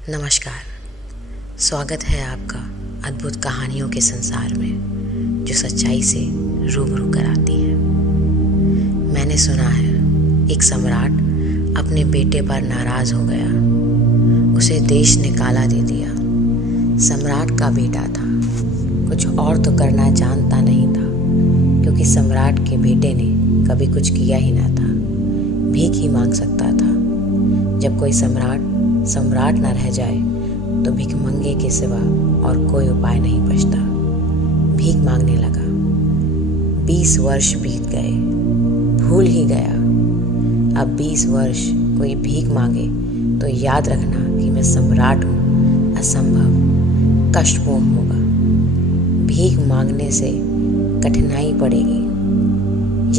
नमस्कार। स्वागत है आपका अद्भुत कहानियों के संसार में जो सच्चाई से रूबरू कराती है। मैंने सुना है एक सम्राट अपने बेटे पर नाराज हो गया, उसे देश निकाला दे दिया। सम्राट का बेटा था, कुछ और तो करना जानता नहीं था, क्योंकि सम्राट के बेटे ने कभी कुछ किया ही ना था। भीख ही मांग सकता था। जब कोई सम्राट न रह जाए तो भिखमंगे के सिवा और कोई उपाय नहीं बचता। भीख मांगने लगा। 20 वर्ष बीत गए, भूल ही गया। अब 20 वर्ष कोई भीख मांगे तो याद रखना कि मैं सम्राट हूँ, असंभव, कष्टपूर्ण होगा। भीख मांगने से कठिनाई पड़ेगी।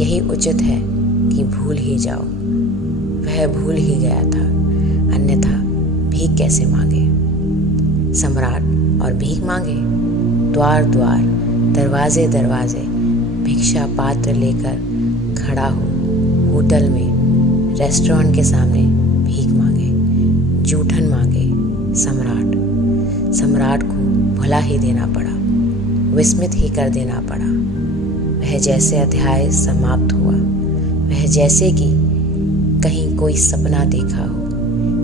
यही उचित है कि भूल ही जाओ। वह भूल ही गया था, अन्यथा भीख कैसे मांगे। सम्राट और भीख मांगे। द्वार द्वार, दरवाजे दरवाजे भिक्षा पात्र लेकर खड़ा हो। होटल में, रेस्टोरेंट के सामने भीख मांगे, जूठन मांगे। सम्राट को भुला ही देना पड़ा, विस्मित ही कर देना पड़ा। वह जैसे अध्याय समाप्त हुआ, वह जैसे कि कहीं कोई सपना देखा हो,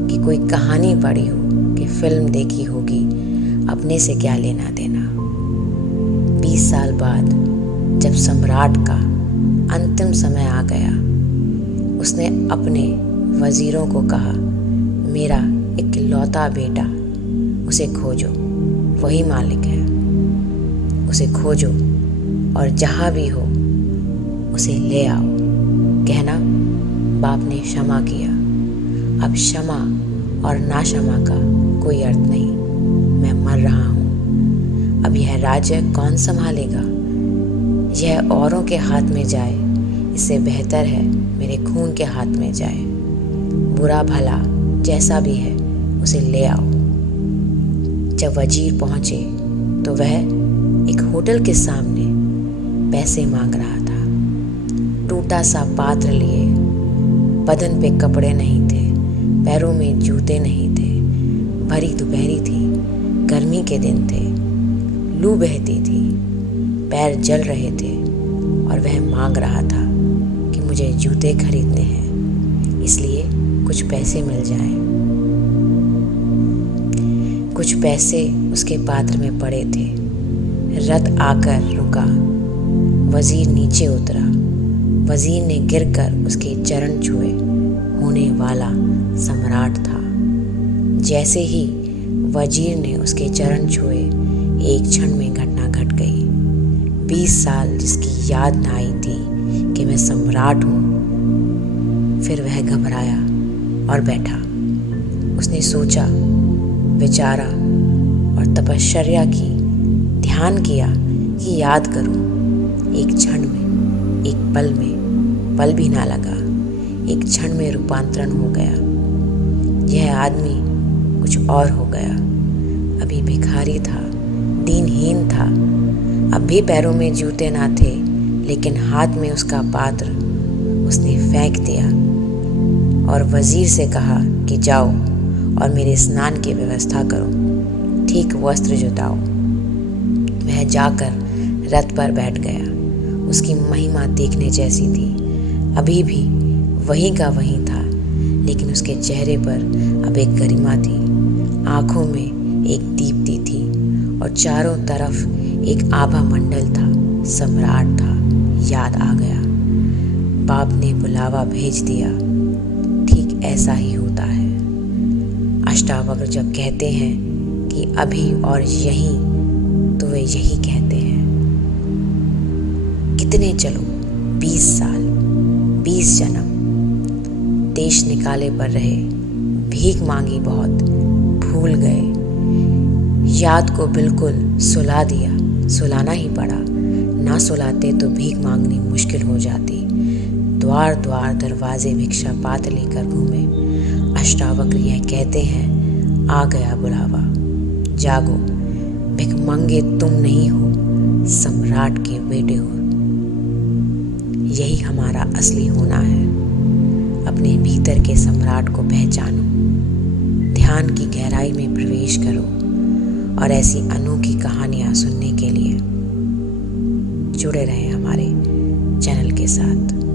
कि कोई कहानी पढ़ी हो, कि फिल्म देखी होगी। अपने से क्या लेना देना। 20 साल बाद जब सम्राट का अंतिम समय आ गया, उसने अपने वजीरों को कहा, मेरा इकलौता बेटा, उसे खोजो, वही मालिक है। उसे खोजो और जहाँ भी हो उसे ले आओ। कहना, बाप ने क्षमा किया। अब क्षमा और ना क्षमा का कोई अर्थ नहीं। मैं मर रहा हूँ। अब यह राज्य कौन संभालेगा? यह औरों के हाथ में जाए, इससे बेहतर है मेरे खून के हाथ में जाए। बुरा भला जैसा भी है उसे ले आओ। जब वजीर पहुंचे तो वह एक होटल के सामने पैसे मांग रहा था। टूटा सा पात्र लिए, बदन पे कपड़े नहीं थे, पैरों में जूते नहीं थे। भरी दोपहरी थी, गर्मी के दिन थे, लू बहती थी, पैर जल रहे थे और वह मांग रहा था कि मुझे जूते खरीदने हैं, इसलिए कुछ पैसे मिल जाएं। कुछ पैसे उसके पात्र में पड़े थे। रथ आकर रुका। वजीर नीचे उतरा। वजीर ने गिरकर उसके चरण छुए। होने वाला सम्राट था। जैसे ही वजीर ने उसके चरण छुए, एक क्षण में घटना घट गई। 20 साल जिसकी याद न आई थी कि मैं सम्राट हूँ, फिर वह घबराया और बैठा। उसने सोचा, विचारा और तपश्चर्या की, ध्यान किया कि याद करूं। एक क्षण में, एक पल में, पल भी ना लगा, एक क्षण में रूपांतरण हो गया। यह आदमी कुछ और हो गया। अभी भिखारी था, दीनहीन था। अब भी पैरों में जूते ना थे, लेकिन हाथ में उसका पात्र उसने फेंक दिया और वजीर से कहा कि जाओ और मेरे स्नान की व्यवस्था करो, ठीक वस्त्र जुटाओ। वह जाकर रथ पर बैठ गया। उसकी महिमा देखने जैसी थी। अभी भी वहीं का वहीं था, लेकिन उसके चेहरे पर अब एक गरिमा थी। आंखों में एक दीप्ति थी और चारों तरफ एक आभा मंडल था। सम्राट था। याद आ गया। बाप ने बुलावा भेज दिया। ठीक ऐसा ही होता है। अष्टावक्र जब कहते हैं कि अभी और यहीं, तो वे यही कहते हैं। कितने चलो, 20 साल, 20 जन्म, देश निकाले पर रहे, भीख मांगी बहुत, भूल गए। याद को बिल्कुल सुला दिया, सुलाना ही पड़ा। ना सुलाते तो भीख मांगनी मुश्किल हो जाती। द्वार द्वार, दरवाजे भिक्षा पात्र लेकर घूमे। अष्टावक्र यह कहते हैं, आ गया बुलावा, जागो, भिखमंगे तुम नहीं हो, सम्राट के बेटे हो। यही हमारा असली होना है। अपने भीतर के सम्राट को पहचानो। ध्यान ज्ञान की गहराई में प्रवेश करो और ऐसी अनोखी कहानियाँ सुनने के लिए जुड़े रहें हमारे चैनल के साथ।